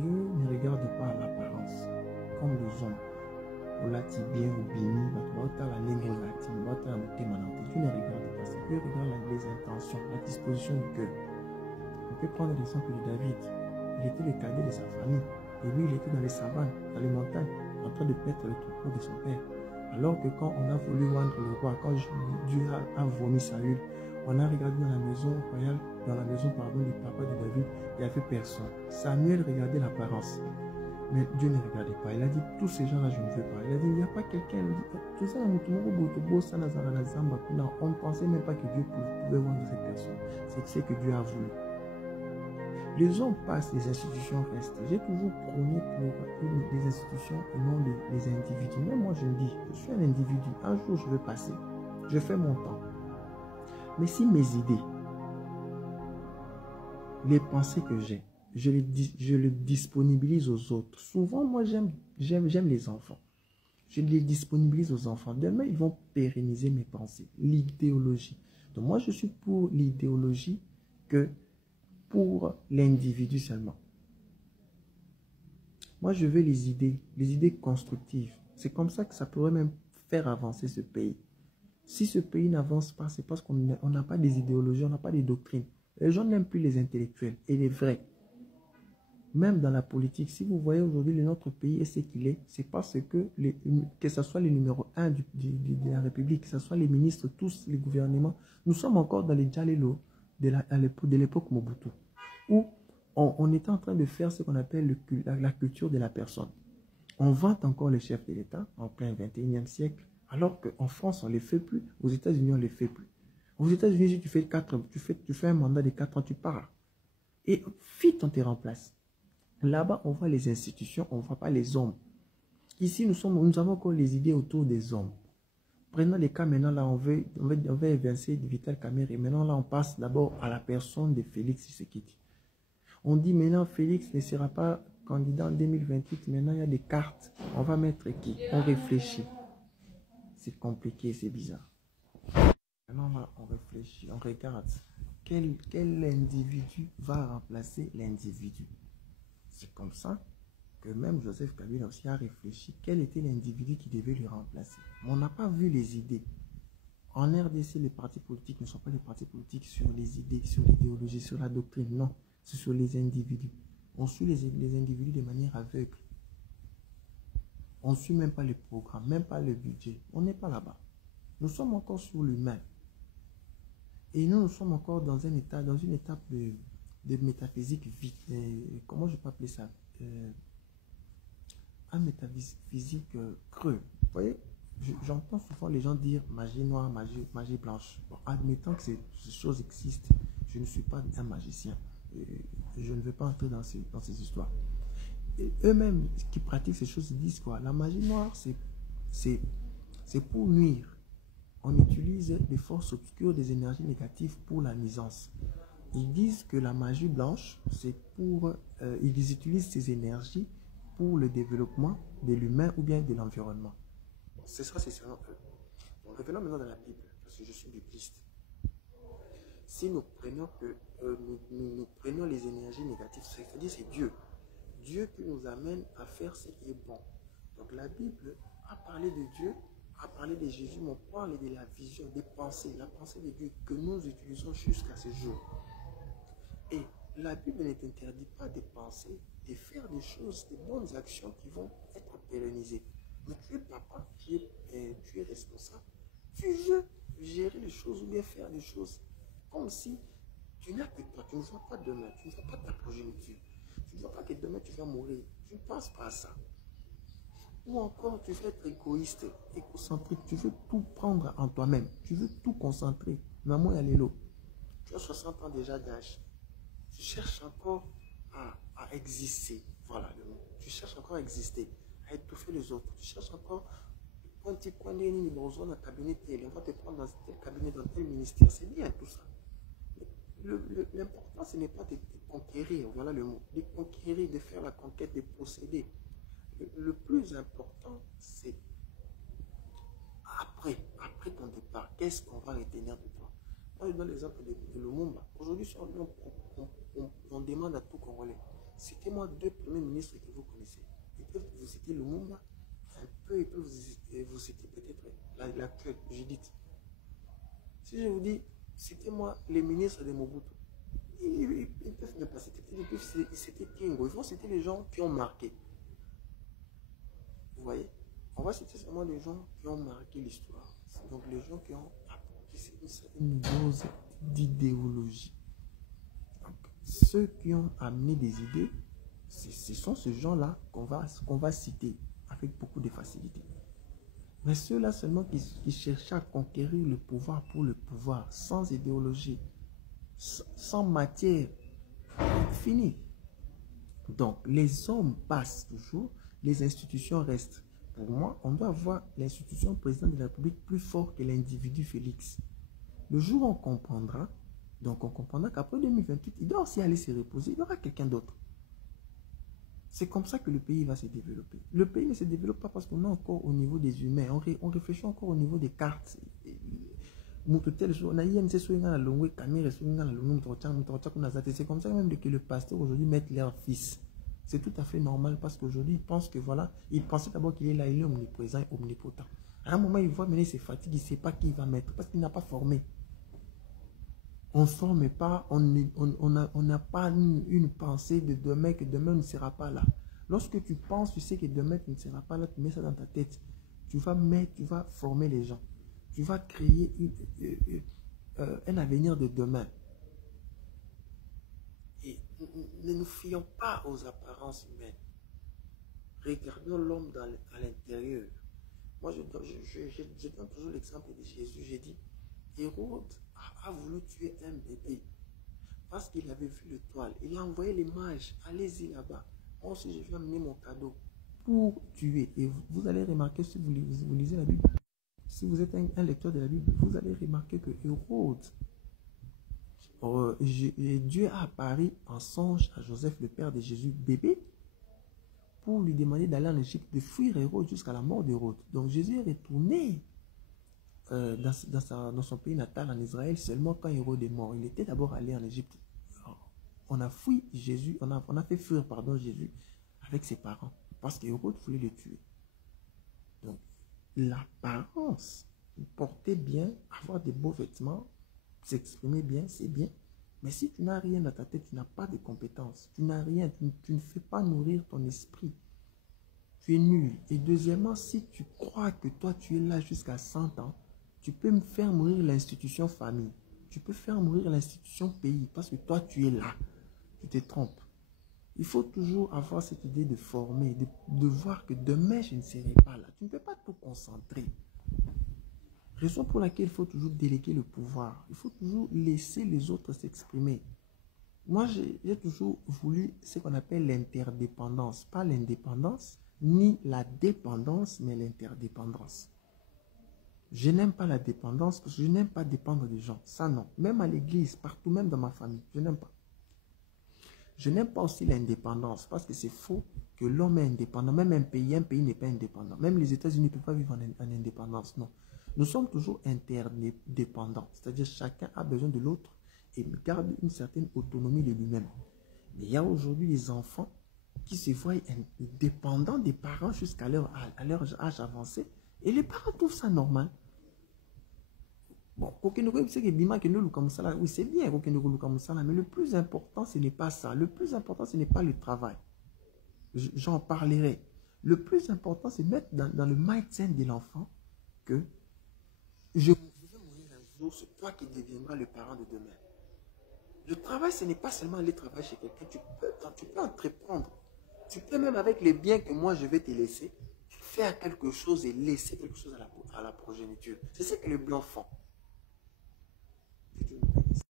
Dieu ne regarde pas l'apparence, comme les hommes. Olati bien ou béni, la langue olati, la beauté manante. Dieu ne regarde pas ça. Dieu regarde les intentions, la disposition du cœur. On peut prendre l'exemple de David. Il était le cadet de sa famille. Et lui, il était dans les savanes, dans les montagnes, en train de paître le troupeau de son père. Alors que quand on a voulu vendre le roi, quand Dieu a vomi Saül, on a regardé dans la maison royale, dans la maison du papa de David, il n'y avait personne. Samuel regardait l'apparence. Mais Dieu ne regardait pas. Il a dit, tous ces gens-là, je ne veux pas. Il a dit, il n'y a pas quelqu'un. Tout ça, on ne pensait même pas que Dieu pouvait vendre cette personne. C'est ce que Dieu a voulu. Les hommes passent, les institutions restent. J'ai toujours prôné pour les institutions et non les individus. Mais moi, je me dis, je suis un individu. Un jour, je vais passer. Je fais mon temps. Mais si mes idées, les pensées que j'ai, je les disponibilise aux autres. Souvent, moi, j'aime les enfants. Je les disponibilise aux enfants. Demain, ils vont pérenniser mes pensées. L'idéologie. Donc, moi, je suis pour l'idéologie que pour l'individu seulement. Moi, je veux les idées constructives. C'est comme ça que ça pourrait même faire avancer ce pays. Si ce pays n'avance pas, c'est parce qu'on n'a pas des idéologies, on n'a pas des doctrines. Les gens n'aiment plus les intellectuels et les vrais. Même dans la politique, si vous voyez aujourd'hui notre pays est ce qu'il est, c'est parce que ce soit les numéro 1 de la République, que ce soit les ministres, tous les gouvernements, nous sommes encore dans les Djalelo de l'époque Mobutu, où on était en train de faire ce qu'on appelle la culture de la personne. On vante encore les chefs de l'État en plein 21e siècle, alors qu'en France, on ne les fait plus, aux États-Unis, on ne les fait plus. Aux États-Unis, si tu fais un mandat de 4 ans, tu pars. Et vite, on te remplace. Là-bas, on voit les institutions, on ne voit pas les hommes. Ici, nous avons encore les idées autour des hommes. Prenons les cas maintenant, là, on veut évincer de Vital Kamerhe. Et maintenant, là, on passe d'abord à la personne de Félix Tshisekedi. On dit maintenant, Félix ne sera pas candidat en 2028. Maintenant, il y a des cartes. On va mettre qui? On réfléchit. C'est compliqué, c'est bizarre. Maintenant, là, on réfléchit, on regarde. Quel individu va remplacer l'individu? C'est comme ça que même Joseph Kabila aussi a réfléchi. Quel était l'individu qui devait le remplacer? Mais on n'a pas vu les idées. En RDC, les partis politiques ne sont pas des partis politiques sur les idées, sur l'idéologie, sur la doctrine. Non, c'est sur les individus. On suit les individus de manière aveugle. On ne suit même pas les programmes, même pas le budget. On n'est pas là-bas. Nous sommes encore sur l'humain. Et nous sommes encore dans une étape de métaphysique vite. Comment je peux appeler ça? Un métaphysique creux. Vous voyez, j'entends souvent les gens dire magie noire, magie blanche. Bon, admettant que ces choses existent, je ne suis pas un magicien. Je ne veux pas entrer dans ces histoires. Eux-mêmes qui pratiquent ces choses, ils disent quoi? La magie noire, c'est pour nuire. On utilise des forces obscures, des énergies négatives pour la nuisance. Ils disent que la magie blanche, c'est pour... ils utilisent ces énergies pour le développement de l'humain ou bien de l'environnement. C'est ça, c'est selon eux. Bon, revenons maintenant dans la Bible, parce que je suis bibliste. Si nous prenons, nous prenons les énergies négatives, c'est-à-dire c'est Dieu. Dieu qui nous amène à faire ce qui est bon. Donc la Bible a parlé de Dieu, a parlé de Jésus, mais on parle de la vision, des pensées, la pensée de Dieu que nous utilisons jusqu'à ce jour. Et la Bible ne t'interdit pas de penser, de faire des choses, des bonnes actions qui vont être pérennisées. Mais tu es papa, tu es responsable. Tu veux gérer les choses ou bien faire des choses comme si tu n'as que toi. Tu ne vois pas demain, tu ne vois pas ta progéniture. Tu ne vois pas que demain tu vas mourir. Tu ne penses pas à ça. Ou encore, tu veux être égoïste, égocentrique. Tu veux tout prendre en toi-même. Tu veux tout concentrer. Maman et Allélo. Tu as 60 ans déjà d'âge. Tu cherches encore à exister. Voilà le mot. Tu cherches encore à exister, à étouffer les autres. Tu cherches encore un petit coin de dans un cabinet tel. On va te prendre dans tel cabinet, dans tel ministère. C'est bien tout ça. L'important, ce n'est pas de conquérir. Voilà le mot. De conquérir, de faire la conquête, de posséder. Le plus important, c'est après ton départ, qu'est-ce qu'on va retenir de toi? Moi, je donne l'exemple de Lumumba. Aujourd'hui, on demande à tout Congolais, citez-moi 2 premiers ministres que vous connaissez. Ils peuvent vous citer Lumumba, un peu, ils peuvent vous citer peut-être l'actuel, Judith. Si je vous dis, citez-moi les ministres de Mobutu, ils peuvent ne pas citer, ils peuvent citer Kingo, ils vont citer les gens qui ont marqué. Vous voyez? On va citer seulement les gens qui ont marqué l'histoire. Donc les gens qui ont apporté une dose d'idéologie. Ceux qui ont amené des idées, ce sont ces gens-là qu'on va citer avec beaucoup de facilité. Mais ceux-là seulement qui cherchaient à conquérir le pouvoir pour le pouvoir, sans idéologie, sans matière, fini. Donc, les hommes passent toujours, les institutions restent. Pour moi, on doit voir l'institution président de la République plus fort que l'individu Félix. Le jour où on comprendra, donc on comprendra qu'après 2028, il doit aussi aller se reposer, il y aura quelqu'un d'autre. C'est comme ça que le pays va se développer. Le pays ne se développe pas parce qu'on est encore au niveau des humains. On réfléchit encore au niveau des cartes. C'est comme ça même que le pasteur aujourd'hui met leur fils. C'est tout à fait normal parce qu'aujourd'hui, il pense que voilà, il pensait d'abord qu'il est là, il est omniprésent et omnipotent. À un moment, il voit mener ses fatigues, il ne sait pas qui il va mettre parce qu'il n'a pas formé. On ne forme pas, on n'a pas une pensée de demain que demain ne sera pas là. Lorsque tu penses, tu sais que demain tu ne seras pas là, tu mets ça dans ta tête. Tu vas former les gens. Tu vas créer un avenir de demain. Et ne nous fions pas aux apparences humaines. Regardons l'homme à l'intérieur. Moi, je donne toujours l'exemple de Jésus. J'ai dit, Hérode a voulu tuer un bébé parce qu'il avait vu l'étoile. Il a envoyé les mages, allez-y là-bas. Moi aussi, je vais amener mon cadeau pour tuer. Et vous allez remarquer, si vous lisez la Bible, si vous êtes un lecteur de la Bible, vous allez remarquer que Hérode, Dieu a apparu en songe à Joseph, le père de Jésus, bébé, pour lui demander d'aller en Égypte, de fuir Hérode jusqu'à la mort d'Hérode. Donc Jésus est retourné dans son pays natal en Israël seulement quand Hérode est mort. Il était d'abord allé en Égypte. On a fui Jésus, on a fait fuir Jésus avec ses parents parce qu'Hérode voulait le tuer. Donc l'apparence, porter bien, avoir des beaux vêtements, s'exprimer bien, c'est bien. Mais si tu n'as rien dans ta tête, tu n'as pas de compétences, tu n'as rien, tu ne fais pas nourrir ton esprit, tu es nul. Et deuxièmement, si tu crois que toi tu es là jusqu'à 100 ans, tu peux me faire mourir l'institution famille. Tu peux faire mourir l'institution pays parce que toi tu es là. Tu te trompes. Il faut toujours avoir cette idée de former, de voir que demain je ne serai pas là. Tu ne peux pas tout concentrer. Raison pour laquelle il faut toujours déléguer le pouvoir. Il faut toujours laisser les autres s'exprimer. Moi, j'ai toujours voulu ce qu'on appelle l'interdépendance. Pas l'indépendance, ni la dépendance, mais l'interdépendance. Je n'aime pas la dépendance parce que je n'aime pas dépendre des gens. Ça, non. Même à l'église, partout, même dans ma famille, je n'aime pas. Je n'aime pas aussi l'indépendance parce que c'est faux que l'homme est indépendant. Même un pays n'est pas indépendant. Même les États-Unis ne peuvent pas vivre en indépendance. Non. Nous sommes toujours interdépendants. C'est-à-dire chacun a besoin de l'autre et garde une certaine autonomie de lui-même. Mais il y a aujourd'hui des enfants qui se voient dépendants des parents jusqu'à leur âge avancé et les parents trouvent ça normal. Bon, oui, c'est bien, mais le plus important, ce n'est pas ça. Le plus important, ce n'est pas le travail. J'en parlerai. Le plus important, c'est mettre dans le mindset de l'enfant que je vais mourir un jour, c'est toi qui deviendras le parent de demain. Le travail, ce n'est pas seulement aller travailler chez quelqu'un. Tu peux entreprendre. Tu peux même avec les biens que moi je vais te laisser, faire quelque chose et laisser quelque chose à la progéniture. C'est ce que les blancs font.